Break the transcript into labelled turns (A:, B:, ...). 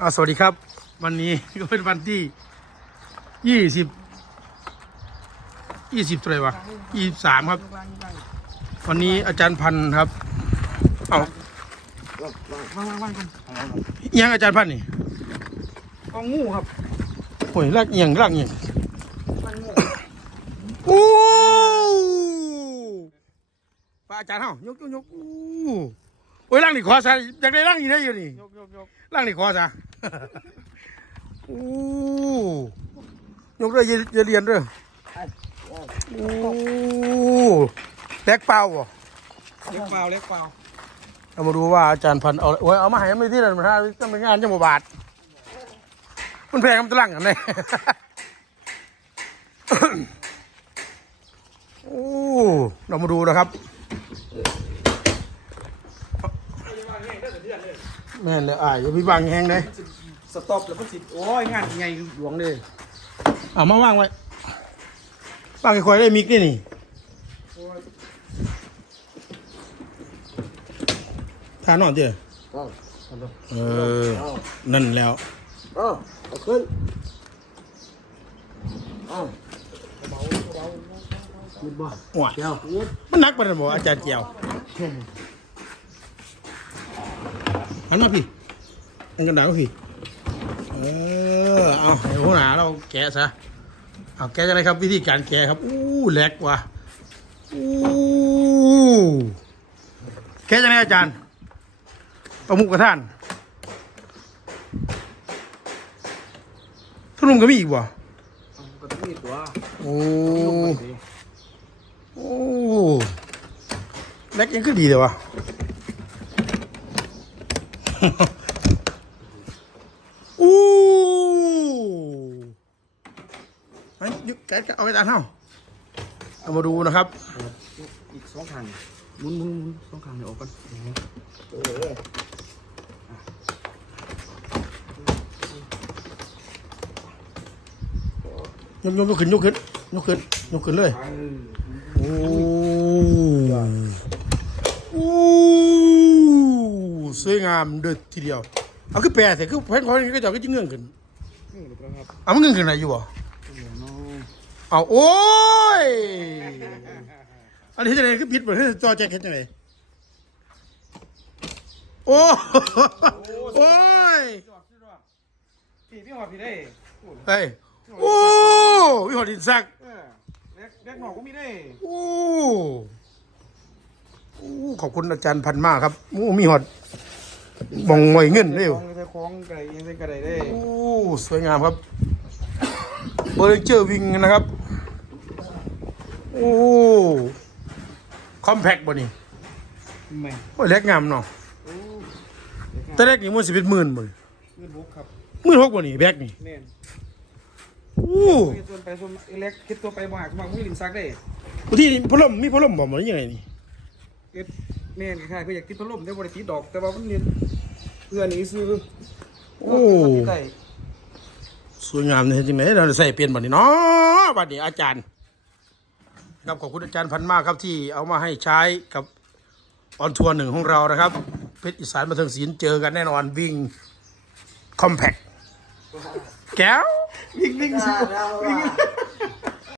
A: อ่าสวัสดีครับ วันนี้ก็เป็นวันที่ยี่สิบยี่สิบอะไรวะยี่สิบสามครับ วันนี้อาจารย์พันธ์ครับ เอา
B: ว่างว่างว่างกัน
A: เอียงอาจารย์พันธ์นี่
B: กองงูครับ
A: โอ้ยลากเอียงลากเอียง
B: มันงู
A: โอ้ป้าอาจารย์เฮายกยกยกอู้โอ้ยล่างนี่ขอซะอยากได้ล่างนี่ได้อยู่นี่
B: ยกยกยก
A: ล่างนี่ขอซะโอ้ยกเลยอย่าอย่าเรียนเด้อโอ้แลกเปล่าบ่
B: เล็กเปล่าเล็กเปล่า
A: เรามาดูว่าอาจารย์พันธุ์เอาโอ้ยเอามาให้ไม่ที่นั่นมันถ้าจะเป็นงานจังหวบาท มันแพงมันตะลังกันเลยโอ้เรามาดูนะครับ แม่นเลยอ่ายอย่าพี่บังแหงเลย
B: สต็อปแล้วมันสิโอ้ยงานใหญ่หลวงเลย
A: เอามาว่างไว้วางค่อยได้มิกนี่นี่ทานนอนเถอะ
C: เอา
A: เออ นั่นแล้ว
C: เอาเอาขึ้นเอาหยุดบ่
A: ว้า
C: เดี๋ยว
A: มันนักปะนะบอกอาจารย์เจียว หันมาพี่อันกันดาวพี่เออเอาไอ้หัวหนาเราแกะซะเอาแกะจะไรครับ วิธีการแกะครับอู้แหลกว่ะอู้แกะจะไรอาจารย์เอามุกกระท่านทุนุ่มก็มีอีกบ่
B: ก็ต้องมีตัว
A: โอ้โอ้แลกยังคือดีเลยวะ อู้ไอ้ยุแกะเอาไปตานเท่าเอามาดูนะครับ
B: อีกสองข้างหมุนหมุนหมุนสองข้างให้ออกกัน
C: เออ
A: ยกยกยกขึ้นยกขึ้นยกขึ้นยกขึ้นเลย โอ้โอ้ สวยงามเด็ดทีเดียว เอาคือแปรแต่คือแผ่นคอยนี่ก็จะก็จะเงื่อนขึ้น
B: นี่เลยครับ
A: เอามันเงื่อนขึ้นอะไรอยู่บ่
B: เดี๋ยวน้อง
A: เอาโอ้ยอันนี้จะไหนคือผิดหมดที่จอแจ็คเห็นจังไงโอ้โอ้ย
B: พี่พี่หอดพี่ได้
A: เฮ้ยโอ้วิหอดินซัก
B: เออเล็กเล็กหนอกก็มีได้
A: โอ้โอ้ขอบคุณอาจารย์พันธุ์มากครับโอ้มีหอด มองไว้เงินเร็ว
B: ใส่คล้องไก่ยังใส่กระไดได้
A: โอ้สวยงามครับเบอร์เจอร์วิงนะครับ โอ้คอมแพคบ่นี่
B: แม่
A: โอ้ยเล็กงามเนาะ
B: โอ้
A: แต่แรกนี่มันสิเป็นหมื่นบ่นี่
B: เงินบุกครับ
A: หมื่นหกบ่นี่แบกนี่
B: แม่น
A: โอ้
B: ส่วนไปส่วนเล็กคิดตัวไปบ่หักบางมีลินซักได้
A: บางทีนี่พัดลมมีพัดลมบ่มันยังไงนี่
B: เอ็ดแม่นคล้ายๆก็อยากติดพัดลมแต่บ่ได้ติดดอกแต่ว่ามันเรียน เพื่อนนี้ซื้อ
A: โอ้
B: ได้
A: สวยงามเลยจริงไหมเราใส่เปลี่ยนบัดนี้เนาะบัดนี้อาจารย์ครับขอบคุณอาจารย์พันธุ์มากครับที่เอามาให้ใช้กับออนทัวร์หนึ่งของเรานะครับเพชรอีสานบันเทิงศิลป์เจอกันแน่นอนวิ่งคอมแพคแก้ว
B: วิ่งวิ่ง
C: เอา
B: ซื้อ
C: เอา
B: วิ่ง
C: เอา